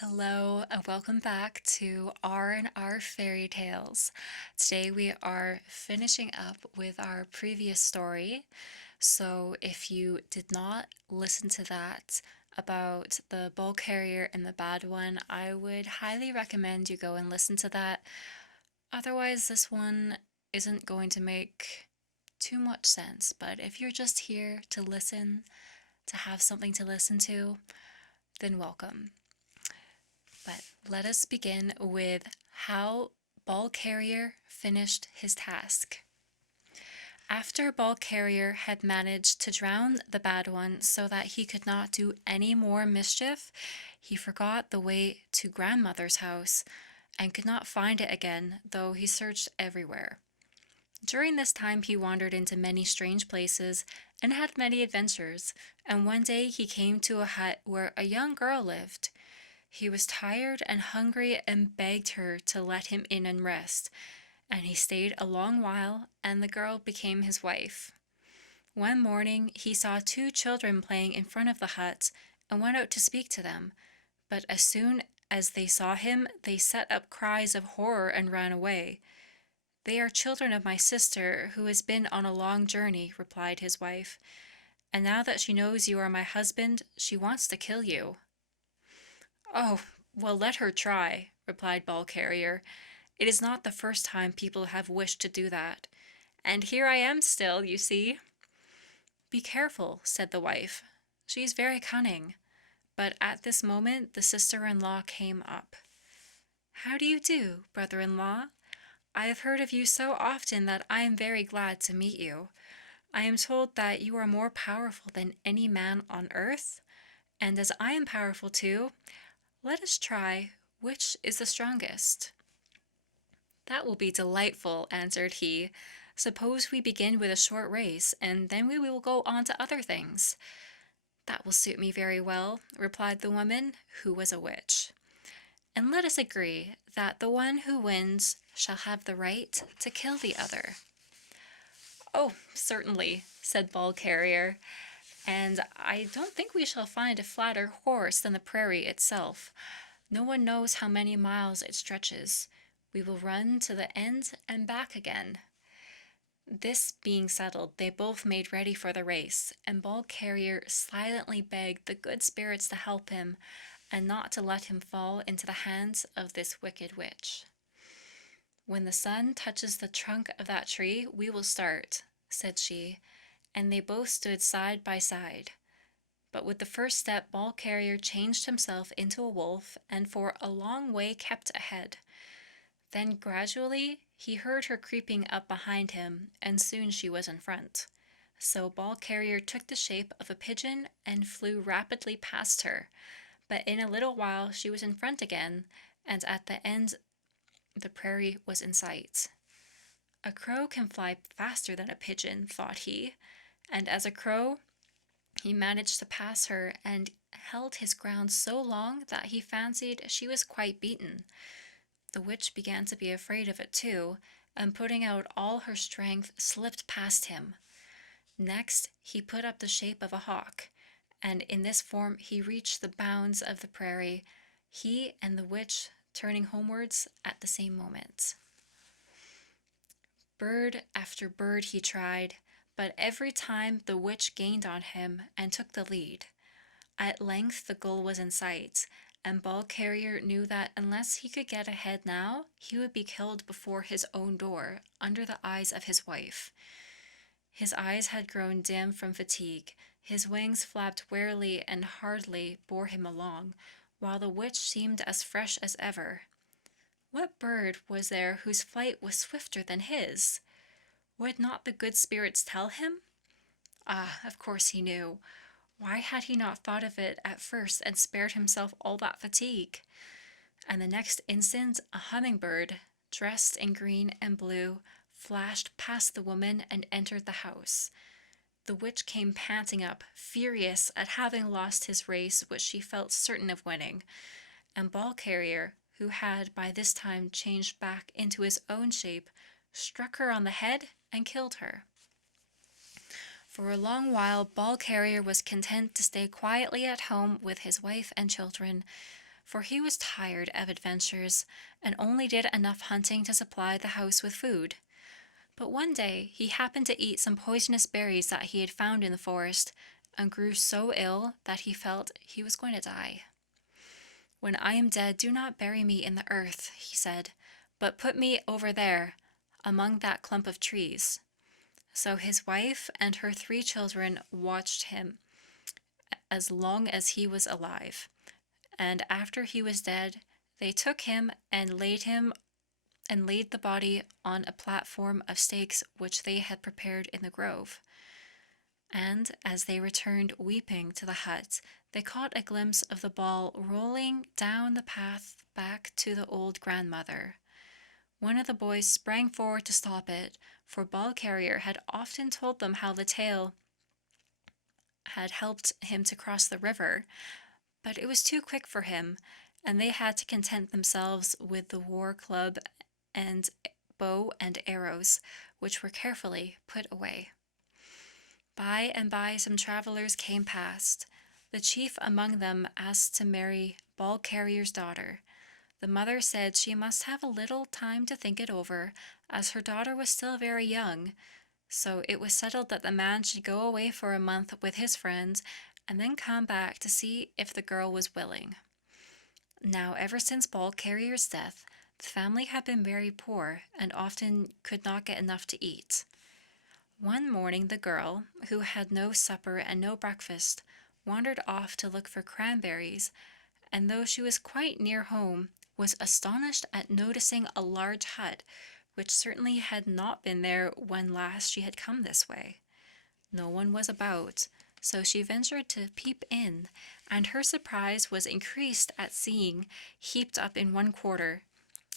Hello and welcome back to R&R Fairy Tales. Today we are finishing up with our previous story. So if you did not listen to that about the bull carrier and the bad one, I would highly recommend you go and listen to that. Otherwise, this one isn't going to make too much sense. But if you're just here to listen, to have something to listen to, then welcome. But let us begin with how Ball Carrier finished his task. After Ball Carrier had managed to drown the bad one so that he could not do any more mischief, he forgot the way to grandmother's house and could not find it again, though he searched everywhere. During this time he wandered into many strange places and had many adventures, and one day he came to a hut where a young girl lived. He was tired and hungry and begged her to let him in and rest, and he stayed a long while, and the girl became his wife. One morning he saw two children playing in front of the hut and went out to speak to them, but as soon as they saw him, they set up cries of horror and ran away. "They are children of my sister, who has been on a long journey," replied his wife, "and now that she knows you are my husband, she wants to kill you." "Oh, well, let her try," replied Ball Carrier. "It is not the first time people have wished to do that. And here I am still, you see." "Be careful," said the wife. "She is very cunning." But at this moment the sister-in-law came up. "How do you do, brother-in-law? I have heard of you so often that I am very glad to meet you. I am told that you are more powerful than any man on earth, and as I am powerful too, let us try which is the strongest." "That will be delightful," answered he. "Suppose we begin with a short race, and then we will go on to other things." "That will suit me very well," replied the woman, who was a witch. "And let us agree that the one who wins shall have the right to kill the other." "Oh, certainly," said Ball Carrier, "and I don't think we shall find a flatter horse than the prairie itself. No one knows how many miles it stretches. We will run to the end and back again." This being settled, they both made ready for the race, and Ball Carrier silently begged the good spirits to help him and not to let him fall into the hands of this wicked witch. "When the sun touches the trunk of that tree, we will start," said she, and they both stood side by side. But with the first step Ball Carrier changed himself into a wolf and for a long way kept ahead. Then gradually he heard her creeping up behind him, and soon she was in front. So Ball Carrier took the shape of a pigeon and flew rapidly past her, but in a little while she was in front again, and at the end the prairie was in sight. "A crow can fly faster than a pigeon," thought he, and as a crow he managed to pass her and held his ground so long that he fancied she was quite beaten. The witch began to be afraid of it too, and putting out all her strength slipped past him. Next he put up the shape of a hawk, and in this form he reached the bounds of the prairie, he and the witch turning homewards at the same moment. Bird after bird he tried, but every time the witch gained on him and took the lead. At length the goal was in sight, and Ball Carrier knew that unless he could get ahead now, he would be killed before his own door, under the eyes of his wife. His eyes had grown dim from fatigue, his wings flapped wearily and hardly bore him along, while the witch seemed as fresh as ever. What bird was there whose flight was swifter than his? Would not the good spirits tell him? Ah, of course he knew. Why had he not thought of it at first and spared himself all that fatigue? And the next instant a hummingbird, dressed in green and blue, flashed past the woman and entered the house. The witch came panting up, furious at having lost his race which she felt certain of winning, and Ball Carrier, who had by this time changed back into his own shape, struck her on the head and killed her. For a long while Ball Carrier was content to stay quietly at home with his wife and children, for he was tired of adventures and only did enough hunting to supply the house with food. But one day he happened to eat some poisonous berries that he had found in the forest and grew so ill that he felt he was going to die. "When I am dead, do not bury me in the earth," he said, "but put me over there, among that clump of trees." So his wife and her 3 children watched him as long as he was alive, and after he was dead, they took him and laid the body on a platform of stakes which they had prepared in the grove. And as they returned weeping to the hut, they caught a glimpse of the ball rolling down the path back to the old grandmother. One of the boys sprang forward to stop it, for Ball Carrier had often told them how the tail had helped him to cross the river, but it was too quick for him, and they had to content themselves with the war club and bow and arrows, which were carefully put away. By and by some travelers came past. The chief among them asked to marry Ball Carrier's daughter. The mother said she must have a little time to think it over, as her daughter was still very young, so it was settled that the man should go away for a month with his friends and then come back to see if the girl was willing. Now, ever since Ball Carrier's death, the family had been very poor and often could not get enough to eat. One morning the girl, who had no supper and no breakfast, wandered off to look for cranberries, and though she was quite near home, was astonished at noticing a large hut, which certainly had not been there when last she had come this way. No one was about, so she ventured to peep in, and her surprise was increased at seeing, heaped up in one corner,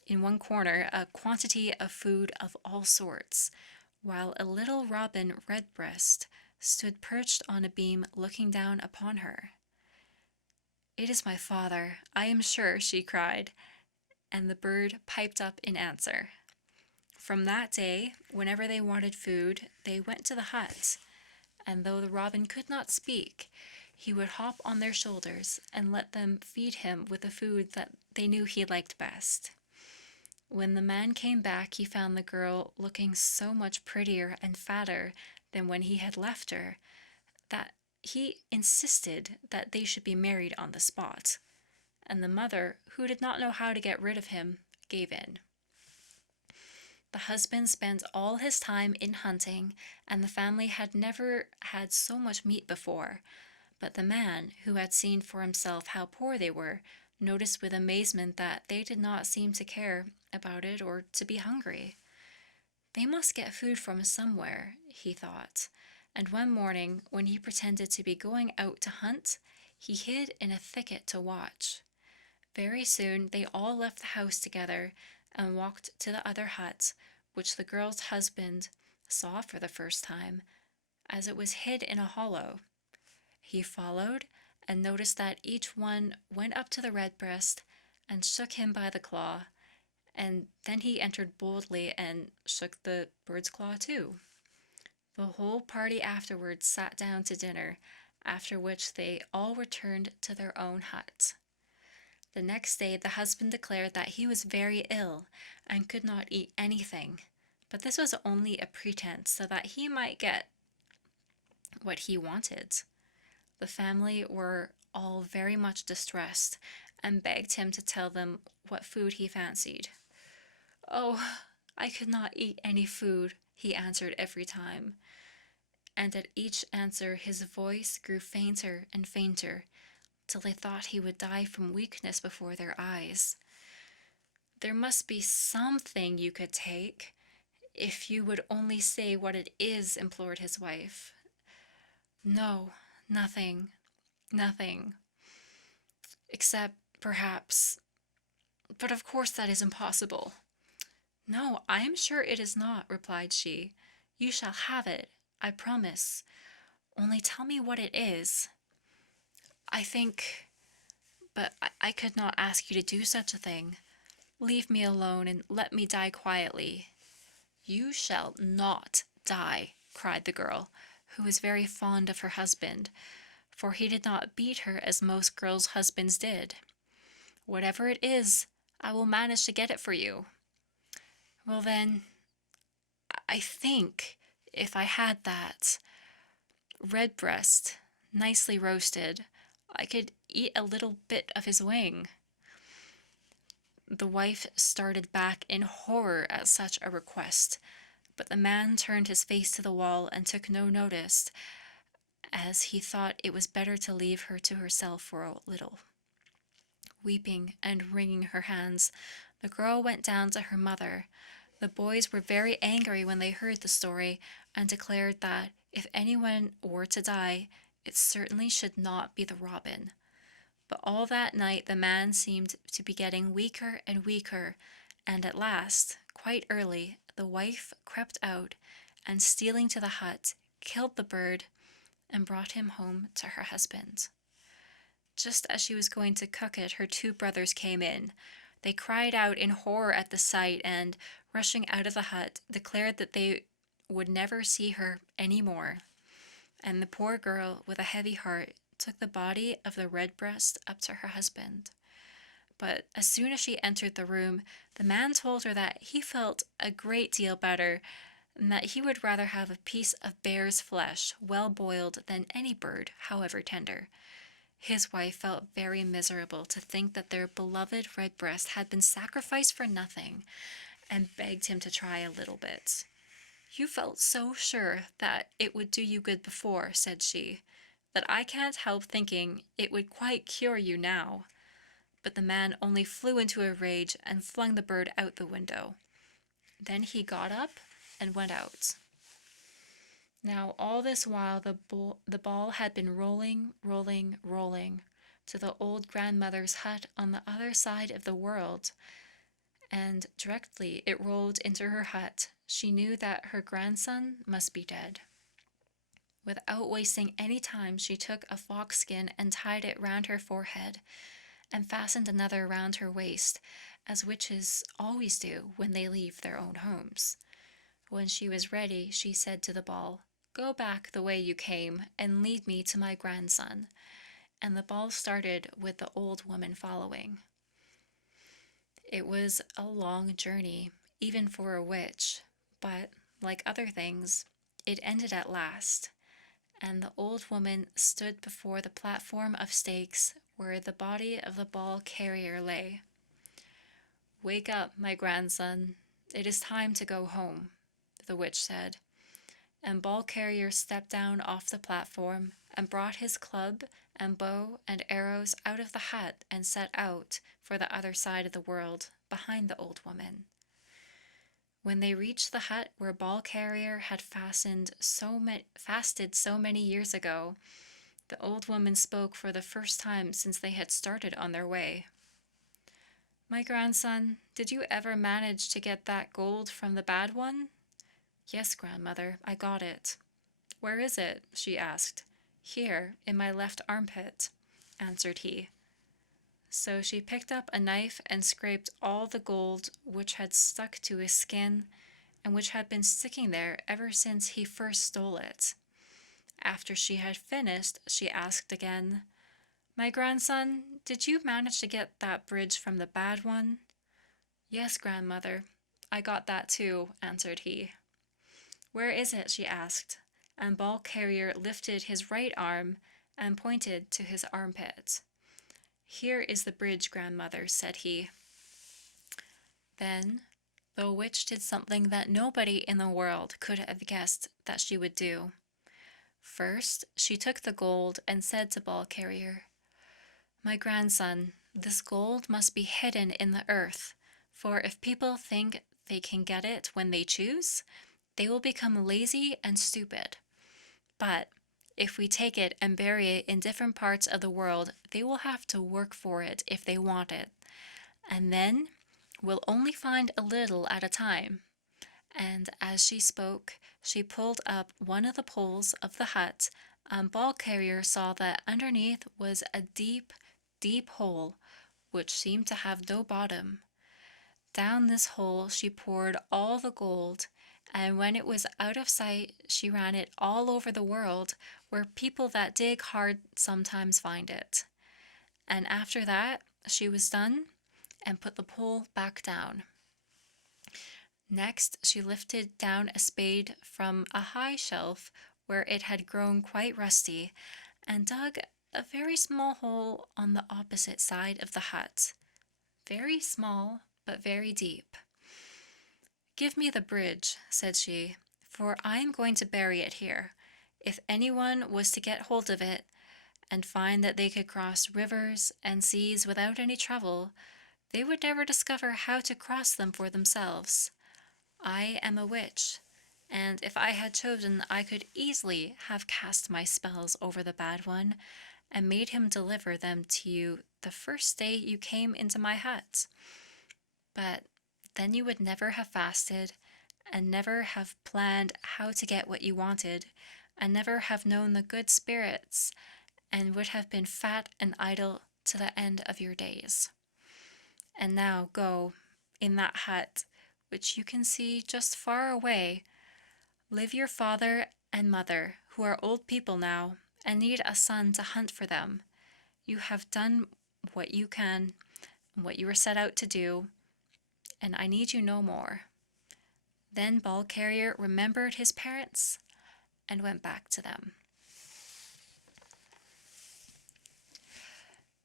a quantity of food of all sorts, while a little robin redbreast stood perched on a beam looking down upon her. "It is my father, I am sure," she cried, and the bird piped up in answer. From that day, whenever they wanted food, they went to the hut, and though the robin could not speak, he would hop on their shoulders and let them feed him with the food that they knew he liked best. When the man came back, he found the girl looking so much prettier and fatter than when he had left her, that he insisted that they should be married on the spot, and the mother, who did not know how to get rid of him, gave in. The husband spent all his time in hunting, and the family had never had so much meat before, but the man, who had seen for himself how poor they were, noticed with amazement that they did not seem to care about it or to be hungry. They must get food from somewhere, he thought, and one morning, when he pretended to be going out to hunt, he hid in a thicket to watch. Very soon they all left the house together and walked to the other hut, which the girl's husband saw for the first time, as it was hid in a hollow. He followed and noticed that each one went up to the redbreast and shook him by the claw, and then he entered boldly and shook the bird's claw too. The whole party afterwards sat down to dinner, after which they all returned to their own hut. The next day the husband declared that he was very ill and could not eat anything, but this was only a pretense so that he might get what he wanted. The family were all very much distressed and begged him to tell them what food he fancied. "Oh, I could not eat any food," he answered every time, and at each answer his voice grew fainter and fainter, till they thought he would die from weakness before their eyes. "There must be something you could take, if you would only say what it is," implored his wife. "No, nothing, nothing, except perhaps, but of course that is impossible." "No, I am sure it is not," replied she. "You shall have it, I promise. Only tell me what it is." "I think, but I could not ask you to do such a thing. Leave me alone and let me die quietly." "You shall not die," cried the girl, who was very fond of her husband, for he did not beat her as most girls' husbands did. Whatever it is, I will manage to get it for you. Well, then, I think if I had that redbreast nicely roasted, I could eat a little bit of his wing. The wife started back in horror at such a request, but the man turned his face to the wall and took no notice, as he thought it was better to leave her to herself for a little. Weeping and wringing her hands, the girl went down to her mother. The boys were very angry when they heard the story and declared that if anyone were to die, it certainly should not be the robin. But all that night the man seemed to be getting weaker and weaker, and at last, quite early, the wife crept out and, stealing to the hut, killed the bird and brought him home to her husband. Just as she was going to cook it, her two brothers came in. They cried out in horror at the sight and, rushing out of the hut, declared that they would never see her any more. And the poor girl, with a heavy heart, took the body of the redbreast up to her husband. But as soon as she entered the room, the man told her that he felt a great deal better, and that he would rather have a piece of bear's flesh, well boiled, than any bird, however tender. His wife felt very miserable to think that their beloved redbreast had been sacrificed for nothing, and begged him to try a little bit. "You felt so sure that it would do you good before," said she, "that I can't help thinking it would quite cure you now." But the man only flew into a rage and flung the bird out the window. Then he got up and went out. Now all this while the ball had been rolling, rolling, rolling to the old grandmother's hut on the other side of the world, and directly it rolled into her hut, she knew that her grandson must be dead. Without wasting any time, she took a fox skin and tied it round her forehead, and fastened another round her waist, as witches always do when they leave their own homes. When she was ready, she said to the ball, "Go back the way you came, and lead me to my grandson." And the ball started with the old woman following. It was a long journey, even for a witch, but, like other things, it ended at last, and the old woman stood before the platform of stakes where the body of the ball carrier lay. "Wake up, my grandson. It is time to go home," the witch said, and Ball Carrier stepped down off the platform and brought his club and bow and arrows out of the hut and set out for the other side of the world, behind the old woman. When they reached the hut where Ball Carrier had fasted so many years ago, the old woman spoke for the first time since they had started on their way. "My grandson, did you ever manage to get that gold from the bad one?" "Yes, grandmother, I got it." "Where is it?" she asked. "Here, in my left armpit," answered he. So she picked up a knife and scraped all the gold which had stuck to his skin, and which had been sticking there ever since he first stole it. After she had finished, she asked again, "My grandson, did you manage to get that bridge from the bad one?" "Yes, grandmother, I got that too," answered he. "Where is it?" she asked, and Ball Carrier lifted his right arm and pointed to his armpit. "Here is the bridge, grandmother," said he. Then the witch did something that nobody in the world could have guessed that she would do. First, she took the gold and said to Ball Carrier, "My grandson, this gold must be hidden in the earth, for if people think they can get it when they choose, they will become lazy and stupid. But if we take it and bury it in different parts of the world, they will have to work for it if they want it. And then we'll only find a little at a time." And as she spoke, she pulled up one of the poles of the hut, and Ball Carrier saw that underneath was a deep, deep hole, which seemed to have no bottom. Down this hole she poured all the gold, and when it was out of sight, she ran it all over the world, where people that dig hard sometimes find it. And after that, she was done and put the pole back down. Next, she lifted down a spade from a high shelf where it had grown quite rusty and dug a very small hole on the opposite side of the hut. Very small, but very deep. "Give me the bridge," said she, "for I am going to bury it here. If anyone was to get hold of it and find that they could cross rivers and seas without any trouble, they would never discover how to cross them for themselves. I am a witch, and if I had chosen, I could easily have cast my spells over the bad one and made him deliver them to you the first day you came into my hut. But then you would never have fasted and never have planned how to get what you wanted and never have known the good spirits and would have been fat and idle to the end of your days. And now go, in that hut, which you can see just far away, live your father and mother, who are old people now and need a son to hunt for them. You have done what you can and what you were set out to do, and I need you no more." Then Ball Carrier remembered his parents and went back to them.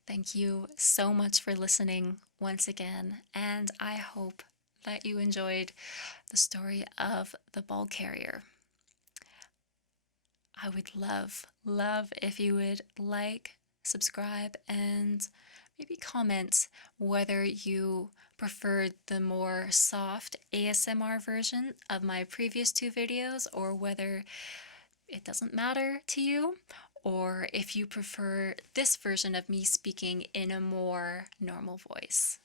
Thank you so much for listening once again, and I hope that you enjoyed the story of the Ball Carrier. I would love if you would like, subscribe, and maybe comment whether you preferred the more soft ASMR version of my previous two videos, or whether it doesn't matter to you, or if you prefer this version of me speaking in a more normal voice.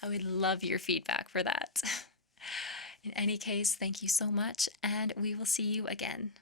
I would love your feedback for that. In any case, thank you so much, and we will see you again.